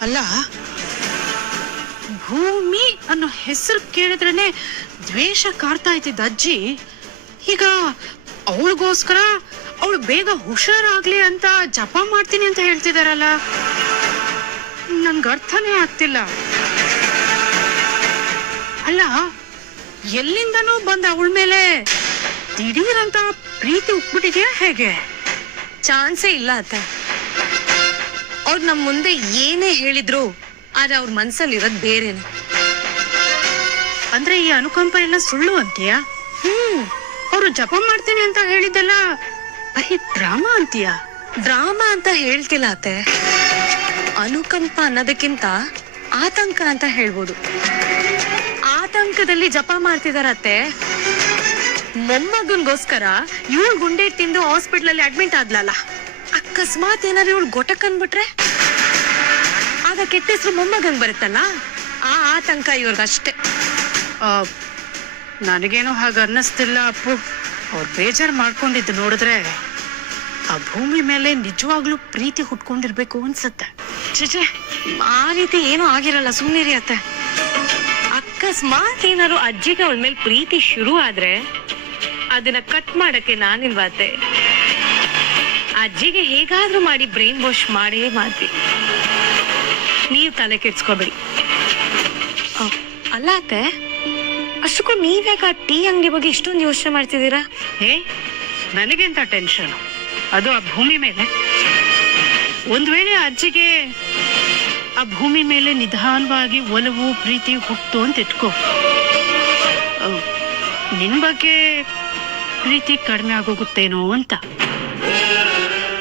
ಅಲ್ಲ? ಭೂಮಿ ಅನ್ನೋ ಹೆಸರು ಕೇಳಿದ್ರೇನೆ ದ್ವೇಷ ಕಾರ್ತಾ ಇದ್ದಿದ್ದ ಅಜ್ಜಿ. ಈಗ ಅವಳಿಗೋಸ್ಕರ ಅವಳು ಬೇಗ ಹುಷಾರಾಗ್ಲಿ ಅಂತ ಜಪ ಮಾಡ್ತೀನಿ ಅಂತ ಹೇಳ್ತಿದಾರಲ್ಲ. ನನ್ಗೆ ಅರ್ಥನೇ ಆಗ್ತಿಲ್ಲ. ಅಲ್ಲ, ಎಲ್ಲಿಂದನೂ ಬಂದ ಅವಳ ಮೇಲೆ ದಿಢೀರಂತ ಪ್ರೀತಿ ಉಟ್ಬಿಟ್ಟಿದ್ಯಾ ಹೇಗೆ? ಚಾನ್ಸೇ ಇಲ್ಲ ಅತ್ತೆ. ಅವ್ರು ನಮ್ಮ ಮುಂದೆ ಏನೇ ಹೇಳಿದ್ರು ಆದ್ರೆ ಅವ್ರ ಮನ್ಸಲ್ಲಿ ಇರೋದ್ ಬೇರೆನೆ. ಅಂದ್ರೆ ಈ ಅನುಕಂಪ ಎಲ್ಲ ಸುಳ್ಳು ಅಂತೀಯಾ? ಹ್ಮ್. ಅವರು ಜಪ ಮಾಡ್ತೀನಿ ಅಂತ ಹೇಳಿದ್ದಲ್ಲ ಬರೀ ಡ್ರಾಮಾ ಅಂತೀಯಾ? ಡ್ರಾಮಾ ಅಂತ ಹೇಳ್ತಿಲ್ಲ ಅತ್ತೆ. ಅನುಕಂಪ ಅನ್ನೋದಕ್ಕಿಂತ ಆತಂಕ ಅಂತ ಹೇಳ್ಬೋದು. ಆತಂಕದಲ್ಲಿ ಜಪ ಮಾಡ್ತಿದಾರತ್ತೆ ಮೊಮ್ಮಗನ್ಗೋಸ್ಕರ ಇವಳು ಗುಂಡೆ ತಿಂದು ಹಾಸ್ಪಿಟ್ಲಲ್ಲಿ ಅಡ್ಮಿಟ್ ಆದ್ಲಲ್ಲ. ಅಕಸ್ಮಾತ್ ಏನಾದ್ರು ಇವಳು ಗೊಟಕ್ ಅನ್ಬಿಟ್ರೆ? ಆಗ ಕೆಟ್ಟ ಹೆಸರು ಮೊಮ್ಮಗಂಗ್ ಬರುತ್ತಲ್ಲ? ಆ ಆತಂಕ ಇವ್ರಿಗಷ್ಟೇ. ನನಗೇನೋ ಹಾಗೆ ಅನ್ನಿಸ್ತಿಲ್ಲ ಅಪ್ಪು. ಅವ್ರು ಬೇಜಾರು ಮಾಡ್ಕೊಂಡಿದ್ದು ನೋಡಿದ್ರೆ ಆ ಭೂಮಿ ಮೇಲೆ ನಿಜವಾಗ್ಲೂ ಪ್ರೀತಿ ಹುಟ್ಕೊಂಡಿರ್ಬೇಕು ಅನ್ಸುತ್ತೆ. ಚಿಚೆ ಆ ರೀತಿ ಏನೂ ಆಗಿರಲ್ಲ ಸುಮ್ಮನಿರಿ ಅತ್ತೆ. ಅಕಸ್ಮಾತ್ ಏನಾದ್ರು ಅಜ್ಜಿಗೆ ಅವಳ ಮೇಲೆ ಪ್ರೀತಿ ಶುರು ಆದ್ರೆ ಅದನ್ನ ಕಟ್ ಮಾಡಕ್ಕೆ ನಾನಿಲ್ವಾತೆ ಅಜ್ಜಿಗೆ ಹೇಗಾದ್ರೂ ಮಾಡಿ ಬ್ರೈನ್ ವಾಶ್ ಮಾಡೇ ಮಾಡ್ತೀವಿ ನೀವ್ ತಲೆ ಕೆಡ್ಸ್ಕೊಬೇಡಿ. ಅಲ್ಲ ಅತ್ತೆ, ಅಷ್ಟಕ್ಕೂ ನೀವ್ಯಾಕ ಟೀ ಅಂಗಡಿ ಬಗ್ಗೆ ಇಷ್ಟೊಂದು ಯೋಚನೆ ಮಾಡ್ತಿದ್ದೀರಾ? ಏ ನನಗೆಂತ ಟೆನ್ಷನ್? ಅದು ಆ ಭೂಮಿ ಮೇಲೆ? ಒಂದ್ ವೇಳೆ ಅಜ್ಜಿಗೆ ಆ ಭೂಮಿ ಮೇಲೆ ನಿಧಾನವಾಗಿ ಒಲವು, ಪ್ರೀತಿ ಹುಟ್ಟು ಅಂತ ಇಟ್ಕೋ. ನಿನ್ ಬಗ್ಗೆ ಪ್ರೀತಿ ಕಡಿಮೆ ಆಗೋಗುತ್ತೇನೋ ಅಂತ.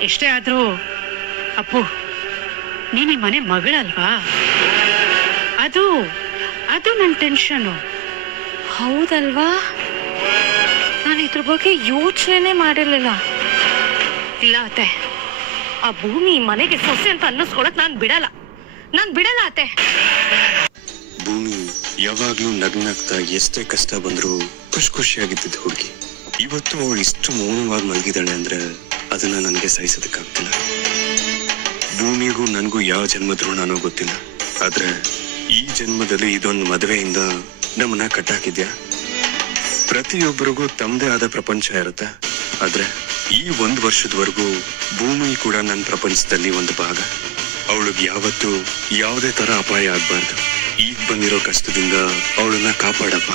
ಎಷ್ಟೇ ಆದ್ರೂ, ಅಪ್ಪು ನೀನ್ ಈ ಮನೆ ಮಗಳಲ್ವಾ? ಅದು ಅದು ನನ್ನ ಟೆನ್ಷನು ಹೌದಲ್ವಾ? ನಾನು ಇದ್ರ ಬಗ್ಗೆ ಯೋಚನೆ ಮಾಡಿರ್ಲಿಲ್ಲ. ಇಲ್ಲ ಅತ್ತೆ. ಆ ಭೂಮಿ ಈ ಮನೆಗೆ ಸೊಸೆ ಅಂತ ಅನ್ನಿಸ್ಕೊಳಕ್ ನಾನು ಬಿಡಲ್ಲ. ನಾನು ಬಿಡಲ್ಲ ಅತ್ತೆ. ಭೂಮಿ ಯಾವಾಗ್ಲೂ ನಗ್ನಾಗ್ತಾ ಎಷ್ಟೇ ಕಷ್ಟ ಬಂದ್ರು ಖುಷಿ ಖುಷಿಯಾಗಿದ್ದ ಹುಡುಗಿ. ಇವತ್ತು ಅವಳು ಇಷ್ಟು ಮೌನವಾಗಿ ಮಲಗಿದಾಳೆ ಅಂದ್ರೆ ಅದನ್ನ ನನಗೆ ಸಹಿಸೋದಕ್ಕಾಗ್ತಿಲ್ಲ. ಭೂಮಿಗೂ ನನಗೂ ಯಾವ ಜನ್ಮದ್ರು ಋಣನೋ ಗೊತ್ತಿಲ್ಲ. ಆದ್ರೆ ಈ ಜನ್ಮದಲ್ಲಿ ಇದೊಂದು ಮದುವೆಯಿಂದ ನಮ್ಮನ್ನ ಕಟ್ಟಾಕಿದ್ಯಾ? ಪ್ರತಿಯೊಬ್ಬರಿಗೂ ತಮ್ಮದೇ ಆದ ಪ್ರಪಂಚ ಇರುತ್ತೆ. ಆದ್ರೆ ಈ ಒಂದು ವರ್ಷದವರೆಗೂ ಭೂಮಿ ಕೂಡ ನನ್ನ ಪ್ರಪಂಚದಲ್ಲಿ ಒಂದು ಭಾಗ. ಅವಳಿಗೆ ಯಾವತ್ತೂ ಯಾವುದೇ ತರ ಅಪಾಯ ಆಗ್ಬಾರ್ದು. ಈಗ ಬಂದಿರೋ ಕಷ್ಟದಿಂದ ಅವಳನ್ನ ಕಾಪಾಡಪ್ಪ.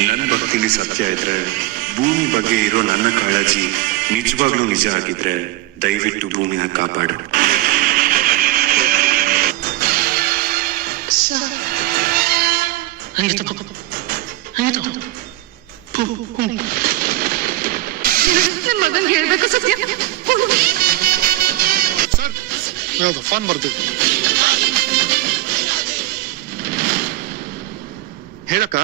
ನನ್ನ ಭಕ್ತಿಲಿ ಸತ್ಯ ಇದ್ರೆ ಭೂಮಿ ಬಗ್ಗೆ ಇರೋ ನನ್ನ ಕಾಳಜಿ ನಿಜವಾಗ್ಲೂ ನಿಜ ಆಗಿದ್ರೆ ದಯವಿಟ್ಟು ಭೂಮಿನ ಕಾಪಾಡು. ಮಗನ್ ಹೇಳ್ಬೇಕು ಸತ್ಯ? ಸರ್ ಯಾವ್ದು ಫೋನ್ ಬರ್ತೀವಿ ಹೇಳಕ್ಕ?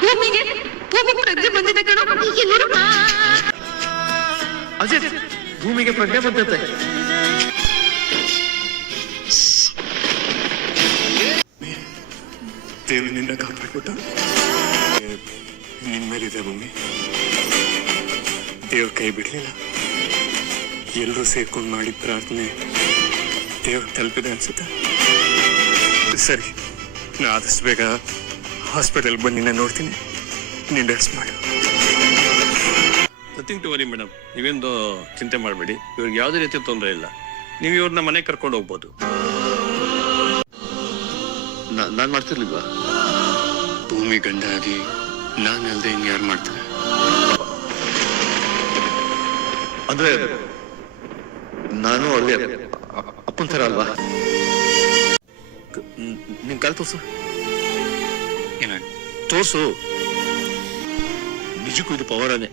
ಭೂಮಿಗೆ ಭೂಮಿ ಪ್ರಜ್ಞೆ ಬಂದಿದೆ ಕಣೋ. ಎಲ್ಲರೂ ಅಜಿತ್ ಭೂಮಿಗೆ ಪ್ರಜ್ಞೆ ಬಂದತೆ. ದೇವ್ರು ನಿನ್ನ ಕಾಪಾಡ್ಬಿಟ್ಟ ನಿನ್ ಮೇಲಿದೆ ಭೂಮಿ. ದೇವ್ರ ಕೈ ಬಿಡ್ಲಿಲ್ಲ. ಎಲ್ಲರೂ ಸೇರ್ಕೊಂಡು ಮಾಡಿದ ಪ್ರಾರ್ಥನೆ. ದೇವ್ರ ತಲುಪಿದೆ ಅನ್ಸುತ್ತೆ. ಸರಿ ನಾ ಆದಷ್ಟು ಬೇಗ ಹಾಸ್ಪಿಟಲ್ ಬಂದು ನಿನ್ನ ನೋಡ್ತೀನಿ. ನೀನು ರೆಸ್ಟ್ ಮಾಡಿ ನಥಿಂಗ್ ಟು ವರಿ ಮೇಡಮ್ ನೀವೇನು ಚಿಂತೆ ಮಾಡಬೇಡಿ. ಇವ್ರಿಗೆ ಯಾವುದೇ ರೀತಿ ತೊಂದರೆ ಇಲ್ಲ. ನೀವು ಇವ್ರನ್ನ ಮನೆಗೆ ಕರ್ಕೊಂಡು ಹೋಗ್ಬೋದು. ನಾನು ಮಾಡ್ತಿರ್ಲಿಲ್ವಾ? ಭೂಮಿ ಗಂಡ ಆಗಿ ಹಿಂಗೆ ಯಾರು ಮಾಡ್ತಾರೆ? ಅಂದ್ರೆ ನಾನು ಅಲ್ಲಿ ಅಪ್ಪನ ಥರ ಅಲ್ವಾ? ನಿಮ್ಗೆ ಕಾಲ್ ತೋರ್ಸು. ಏನ? ತೋರ್ಸು. ನಿಜಕ್ಕೂ ಇದು ಪವರನೇ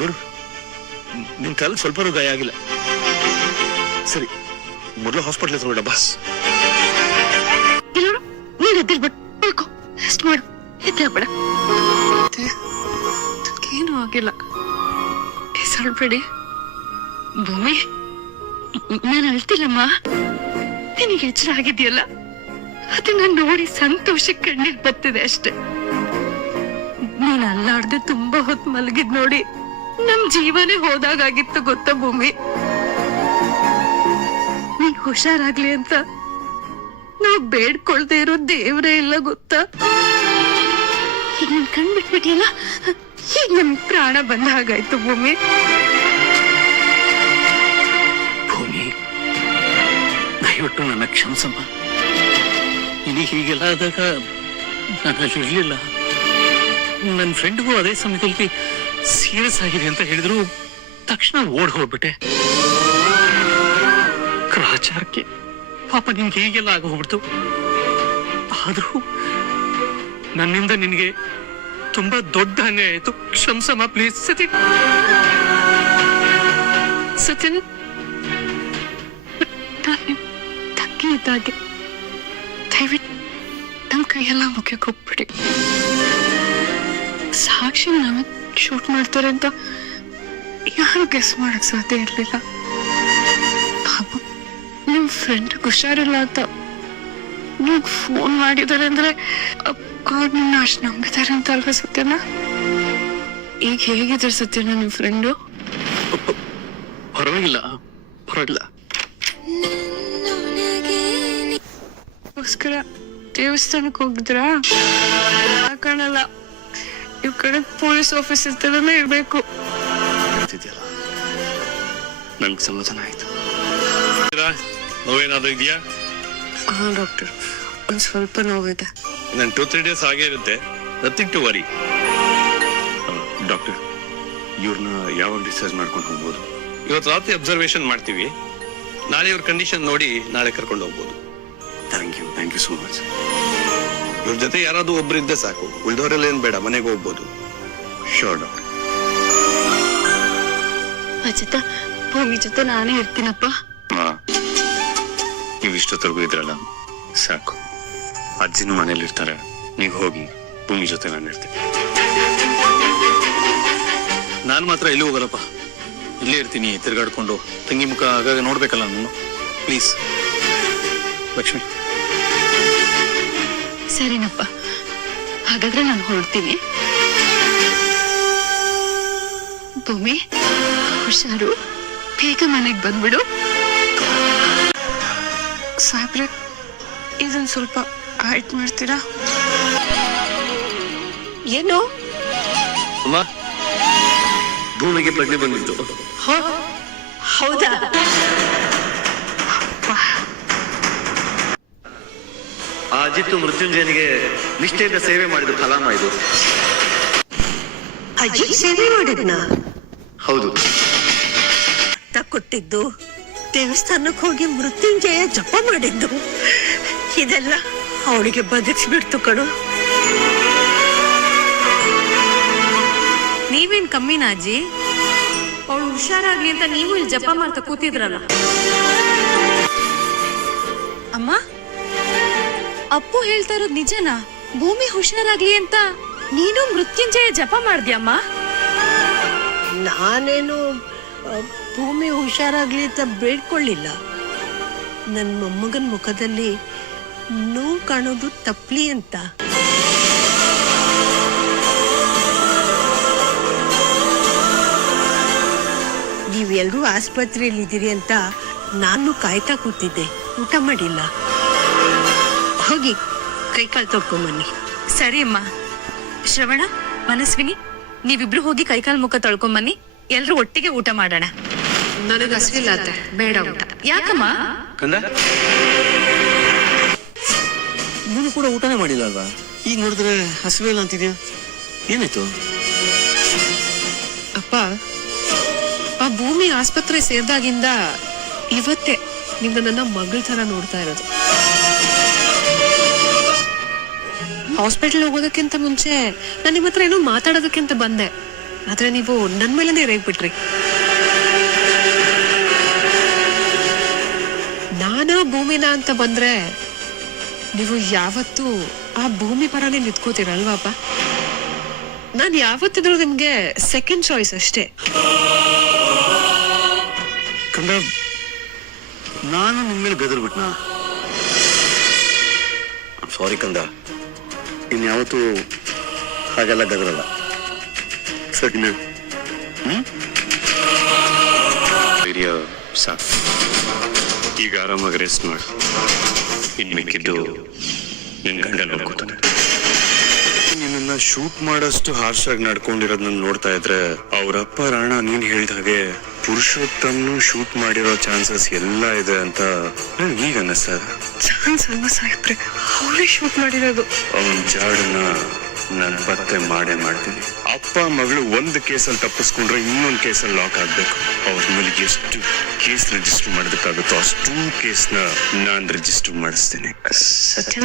ನೋಡು ನಿನ್ ಕಾಲ ಸ್ವಲ್ಪ ಗಾಯ ಆಗಿಲ್ಲ. ಸರಿ ಮೊದಲು ಹಾಸ್ಪಿಟಲ್ ತಗೊಂಡ ಬಾಸ್ ಎಲ್ಲರೂ ನೀನ್ ಎದ್ದಿರ್ಬಿಟ್ಟು ರೆಸ್ಟ್ ಮಾಡು. ಎದ್ದೇಳ್ಬೇಡ ಏನು ಆಗಿಲ್ಲ. ಹೆಸರಬೇಡಿ ಭೂಮಿ? ನಾನು ಅಳ್ತಿಲ್ಲಮ್ಮ. ನಿನಗೆ ಎಚ್ಚರ ಆಗಿದೆಯಲ್ಲ ಅದನ್ನ ನೋಡಿ ಸಂತೋಷ ಕಣ್ಣೀರ್ ಬರ್ತಿದೆ ಅಷ್ಟೆ. ನೀನ್ ತುಂಬಾ ಹೊತ್ತು ಮಲಗಿದ್ ನೋಡಿ ನಮ್ ಜೀವನೇ ಹೋದಾಗಿತ್ತು ಗೊತ್ತಾ ಭೂಮಿ? ಹುಷಾರಾಗ್ಲಿ ಅಂತ ನಾವ್ ಬೇಡ್ಕೊಳ್ದೆ ಇರೋ ದೇವ್ರೇ ಇಲ್ಲ ಗೊತ್ತಾ? ಈಗ ನನ್ ಕಣ್ ಈಗ ನಮ್ ಪ್ರಾಣ ಬಂದ ಹಾಗಾಯ್ತು ಭೂಮಿ. ಭೂಮಿ, ದಯವಿಟ್ಟು ನನ್ನ ಕ್ಷಮಿಸಮ್ಮ. ಇಲ್ಲಿ ಹೀಗೆಲ್ಲ ಆದಾಗ ನಾನು ಇರಲಿಲ್ಲ ನನ್ನ ಫ್ರೆಂಡ್ಗೂ ಅದೇ ಸಮಯದಲ್ಲಿ ಸೀರಿಯಸ್ ಆಗಿದೆ ಅಂತ ಹೇಳಿದ್ರು, ತಕ್ಷಣ ಓಡ್ ಹೋಗ್ಬಿಟ್ಟೆ. ಕ್ರಾಚಾರಕ್ಕೆ ಪಾಪ ನಿನ್ಗೆ ಹೀಗೆಲ್ಲ ಆಗೋಗ್ಬಿಡ್ತು ಆದ್ರೂ ನನ್ನಿಂದ ನಿನಗೆ ತುಂಬಾ ದೊಡ್ಡ ಅನ್ಯಾಯ ಆಯ್ತು. ಕ್ಷಮಸಮ ಪ್ಲೀಸ್ ಸತಿನ್ ತಕ್ಕಿ ಇದ್ದಾಗೆ ದಯವಿಟ್ಟು ನಮ್ಮ ಕೈಯೆಲ್ಲ ಮುಖ್ಯಕ್ಕೆ ಕೊಟ್ಬಿಡಿ ಸಾಕ್ಷಿ ನಾವೇ ಶೂಟ್ ಮಾಡ್ತಾರೆ ಅಂತ ಯಾರು ಗೆಸ್ ಮಾಡಕ್ ಸಾಧ್ಯ ಇರ್ಲಿಲ್ಲ. ಪಾಪ ನಿಮ್ ಫ್ರೆಂಡ್ ಹುಷಾರಿಲ್ಲ ಅಂತ ನಿಮ್ಗೆ ಫೋನ್ ಮಾಡಿದ್ದಾರೆ ಅಂದ್ರೆ ಗಾಡ್ ನಿನ್ನ ಅಷ್ಟು ನಂಬಿದ್ದಾರೆ ಅಂತ ಅಲ್ವಾ ಸತ್ಯನ ಈಗ ಹೇಗಿದ್ದಾರೆ ಸತ್ಯನ ನಿಮ್ ಫ್ರೆಂಡು ಪರವಾಗಿಲ್ಲ ಪರವಾಗಿಲ್ಲ. ದೇವಸ್ಥಾನಕ್ಕೆ ಹೋಗಿದ್ರಾ? ಕಾಣಲ್ಲ ಇವ್ ಕಡೆ ಪೊಲೀಸ್ ಆಫೀಸ್ ತರನೇ ಇರಬೇಕು. ನಂಗೆ ನನ್ಗೆ ಸಮಾಧಾನ ಆಯ್ತು. ನೋವೇನಾದ್ರೂ ಇದೆಯಾ? ಹಾ ಡಾಕ್ಟರ್. ಒಂದ್ ಸ್ವಲ್ಪ ನೋವಿದೆ. ನನ್ ಟೂ ತ್ರೀ ಡೇಸ್ ಹಾಗೆ ಇರುತ್ತೆ. ನಥಿಂಗ್ ಟು ವರಿ ಡಾಕ್ಟರ್ ಇವ್ರನ್ನ ಯಾವಾಗ ಡಿಸ್ಚಾರ್ಜ್ ಮಾಡ್ಕೊಂಡು ಹೋಗ್ಬೋದು? ಇವತ್ತು ರಾತ್ರಿ ಅಬ್ಸರ್ವೇಷನ್ ಮಾಡ್ತೀವಿ. ನಾಳೆ ಇವ್ರ ಕಂಡೀಷನ್ ನೋಡಿ ನಾಳೆ ಕರ್ಕೊಂಡು ಹೋಗ್ಬೋದು. Thank you. Thank you so much. ಇವ್ರ ಜೊತೆ ಯಾರಾದ್ರೂ ಒಬ್ರು ಇದ್ದೇ ಸಾಕು. ಉಳ್ದವರೆಲ್ಲ ಏನ್ ಬೇಡ ಮನೆಗೆ ಹೋಗ್ಬೋದು. ಶೋರ್ ಡಾಕ್ಟರ್ ಅಜಿತ ಭೂಮಿ ಜೊತೆ ನಾನೇ ಇರ್ತೀನಪ್ಪ. ಹಾ. ನೀವು ಇಷ್ಟೊತ್ತರೆಗೂ ಇದ್ರಲ್ಲ. ಸಾಕು. ಅಜ್ಜಿನೂ ಮನೇಲಿ ಇರ್ತಾರೆ. ನೀವು ಹೋಗಿ ಭೂಮಿ ಜೊತೆ ನಾನು ಇರ್ತೀನಿ. ನಾನು ಮಾತ್ರ ಎಲ್ಲೂ ಹೋಗಲ್ಲಪ್ಪ? ಇಲ್ಲೇ ಇರ್ತೀನಿ ತಿರ್ಗಾಡ್ಕೊಂಡು. ತಂಗಿ ಮುಖ ಆಗಾಗ ನೋಡ್ಬೇಕಲ್ಲ ನಾನು. ಪ್ಲೀಸ್ ಲಕ್ಷ್ಮಿ. ಸರಿನಪ್ಪ. ಹಾಗಾದ್ರೆ ನಾನು ಹೊರಡ್ತೀನಿ. ಭೂಮಿ ಹುಷಾರು ಬೇಗ ಮನೆಗೆ ಬಂದ್ಬಿಡು. ಸಾಹೇಬ್ರೆ ಇದನ್ ಸ್ವಲ್ಪ ಆಯ್ತು ಮಾಡ್ತೀರಾ? ಏನು? ಅಮ್ಮ ಭೂಮಿಗೆ ಪ್ರಜ್ಞೆ ಬಂದಿತ್ತು. ಹೌದಾ? ಅಜಿತ್ತು ಮೃತ್ಯುಂಜಯನಿಗೆ ನಿಷ್ಠೆಯಿಂದ ಸೇವೆ ಮಾಡಿದ ಫಲಾಮ ಇದು. ಅಜಿತ್ ಸೇವೆ ಮಾಡಿದ್ನ? ಹೌದು. ಕೊಟ್ಟಿದ್ದು ದೇವಸ್ಥಾನಕ್ಕೆ ಹೋಗಿ ಮೃತ್ಯುಂಜಯ ಜಪ ಮಾಡಿದ್ದು. ಇದೆಲ್ಲ ಅವಳಿಗೆ ಬದುಕಿಸ್ಬಿಡ್ತು ಕಣು. ನೀವೇನ್ ಕಮ್ಮಿನ ಅಜ್ಜಿ? ಅವಳು ಹುಷಾರಾಗ್ಲಿ ಅಂತ ನೀವು ಇಲ್ಲಿ ಜಪ ಮಾಡ್ತಾ ಕೂತಿದ್ರಲ್ಲ. ಅಮ್ಮ? ಅಪ್ಪು ಹೇಳ್ತಾ ಇರೋದು ನಿಜನಾ? ಭೂಮಿ ಹುಷಾರಾಗ್ಲಿ ಅಂತ ನೀನು ಮೃತ್ಯುಂಜಯ ಜಪ ಮಾಡ್ದ್ಯಮ್ಮ ನಾನೇನು ಭೂಮಿ ಹುಷಾರಾಗ್ಲಿ ಅಂತ ಬೇಡ್ಕೊಳ್ಳಿಲ್ಲ. ನನ್ನ ಮೊಮ್ಮಗನ ಮುಖದಲ್ಲಿ ನೋವು ಕಾಣೋದು ತಪ್ಪಲಿ ಅಂತ. ನೀವೆಲ್ಲರೂ ಆಸ್ಪತ್ರೆಯಲ್ಲಿ ಇದ್ದೀರಿ ಅಂತ ನಾನು ಕಾಯ್ತಾ ಕೂತಿದ್ದೆ. ಊಟ ಮಾಡಿಲ್ಲ. ಹೋಗಿ ಕೈಕಾಲು ತೊಳ್ಕೊಂಬನ್ನಿ ಸರಿ ಅಮ್ಮ. ಶ್ರವಣ ಮನಸ್ವಿನಿ ನೀವಿಬ್ರು ಹೋಗಿ ಕೈಕಾಲ್ ಮುಖ ತೊಳ್ಕೊಂಬನ್ನಿ ಎಲ್ರು ಒಟ್ಟಿಗೆ ಊಟ ಮಾಡೋಣ. ನನಗೆ ಹಸಿವಿಲ್ಲ ಅತ್ತೆ. ಬೇಡ ಊಟ. ಯಾಕಮ್ಮ? ಕಂದ? ನೀನು ಕೂಡ ಊಟನೇ ಮಾಡಿಲ್ಲ ಅಲ್ವಾ ಈಗ ನೋಡಿದ್ರೆ ಹಸಿವೆ ಇಲ್ಲ ಅಂತಿದ್ಯಾ? ಏನಾಯ್ತು? ಅಪ್ಪ ಆ ಭೂಮಿ ಆಸ್ಪತ್ರೆ ಸೇರಿದಾಗಿಂದ ಇವತ್ತೇ ನಿಮ್ಮ ನನ್ನ ಮಗಳ ತರ ನೋಡ್ತಾ ಇರೋದು. ಹಾಸ್ಪಿಟಲ್ ಹೋಗೋದಕ್ಕಿಂತ ಮುಂಚೆ ನಾನು ನಿಮ್ಮ ಹತ್ರ ಏನೋ ಮಾತಾಡೋದಕ್ಕಿಂತ ಬಂದೆ. ಆದ್ರೆ ನೀವು ನನ್ನ ಮೇಲೆನೆ ರೇಗ್ಬಿಟ್ರಿ. ನಾನಾ ಭೂಮಿನ ಅಂತ ಬಂದ್ರೆ ನೀವು ಯಾವತ್ತೂ ಆ ಭೂಮಿ ಪರನೇ ನಿಂತ್ಕೋತೀರಲ್ವಾಪ ನಾನು ಯಾವತ್ತಿದ್ರು ನಿಮ್ಗೆ ಸೆಕೆಂಡ್ ಚಾಯ್ಸ್ ಅಷ್ಟೇ. ಕಂದ ನಾನು ನಿಮ್ಮ ಮೇಲೆ ಬೆದರ್ ಬಿಟ್ನಾ ಸಾರಿ ಕಂದ ಇನ್ಯಾವತ್ತೂ ಹಾಗೆಲ್ಲ ಗದ್ರಲ್ಲ ಸರಿನಾ ಹ್ಮ್? ಧೈರ್ಯ ಸಾಕು. ಈಗ ಆರಾಮಾಗಿ ರೆಸ್ಟ್ ಮಾಡಿ. ಇನ್ ಮಿಕ್ಕಿದ್ದು ನಿನ್ ಗಂಡ ನೋಡ್ಕೋತಾನೆ. ನಿನ್ನ ಶೂಟ್ ಮಾಡೋಷ್ಟು ಹಾರ್ಶ್ ಆಗಿ ನಡ್ಕೊಂಡಿರೋದನ್ನ ನೋಡ್ತಾ ಇದ್ರೆ ಅವರಪ್ಪ ರಾಣ ನೀನ್ ಹೇಳಿದ ಹಾಗೆ ಪುರುಷೋತ್ತಮ್ನು ಶೂಟ್ ಮಾಡಿರೋ ಚಾನ್ಸಸ್ ಎಲ್ಲ ಇದೆ ಅಂತ ನನ್ಗೆ ಈಗ ಅನ್ನಿಸ್ತದ ಚಾನ್ಸ್ ಅಲ್ವಾ ಸಾಹೇಬ್ರೆ? ಅವರೇ ಶೂಟ್ ಮಾಡಿರೋದು. ಅವನ ಜಾಡನ್ನ ನಾನು ಪತ್ತೆ ಮಾಡೇ ಮಾಡ್ತೀನಿ. ಅಪ್ಪ ಮಗಳು ಒಂದು ಕೇಸಲ್ಲಿ ತಪ್ಪಿಸ್ಕೊಂಡ್ರೆ ಇನ್ನೊಂದು ಕೇಸಲ್ಲಿ ಲಾಕ್ ಆಗ್ಬೇಕು. ಅವ್ರ ಮೇಲೆ ಎಷ್ಟು ಕೇಸ್ ರಿಜಿಸ್ಟರ್ ಮಾಡೋದಕ್ಕಾಗುತ್ತೋ ಅಷ್ಟು ಕೇಸ್ನ ನಾನ್ ರಿಜಿಸ್ಟರ್ ಮಾಡಿಸ್ತೀನಿ. ಸತ್ಯನ?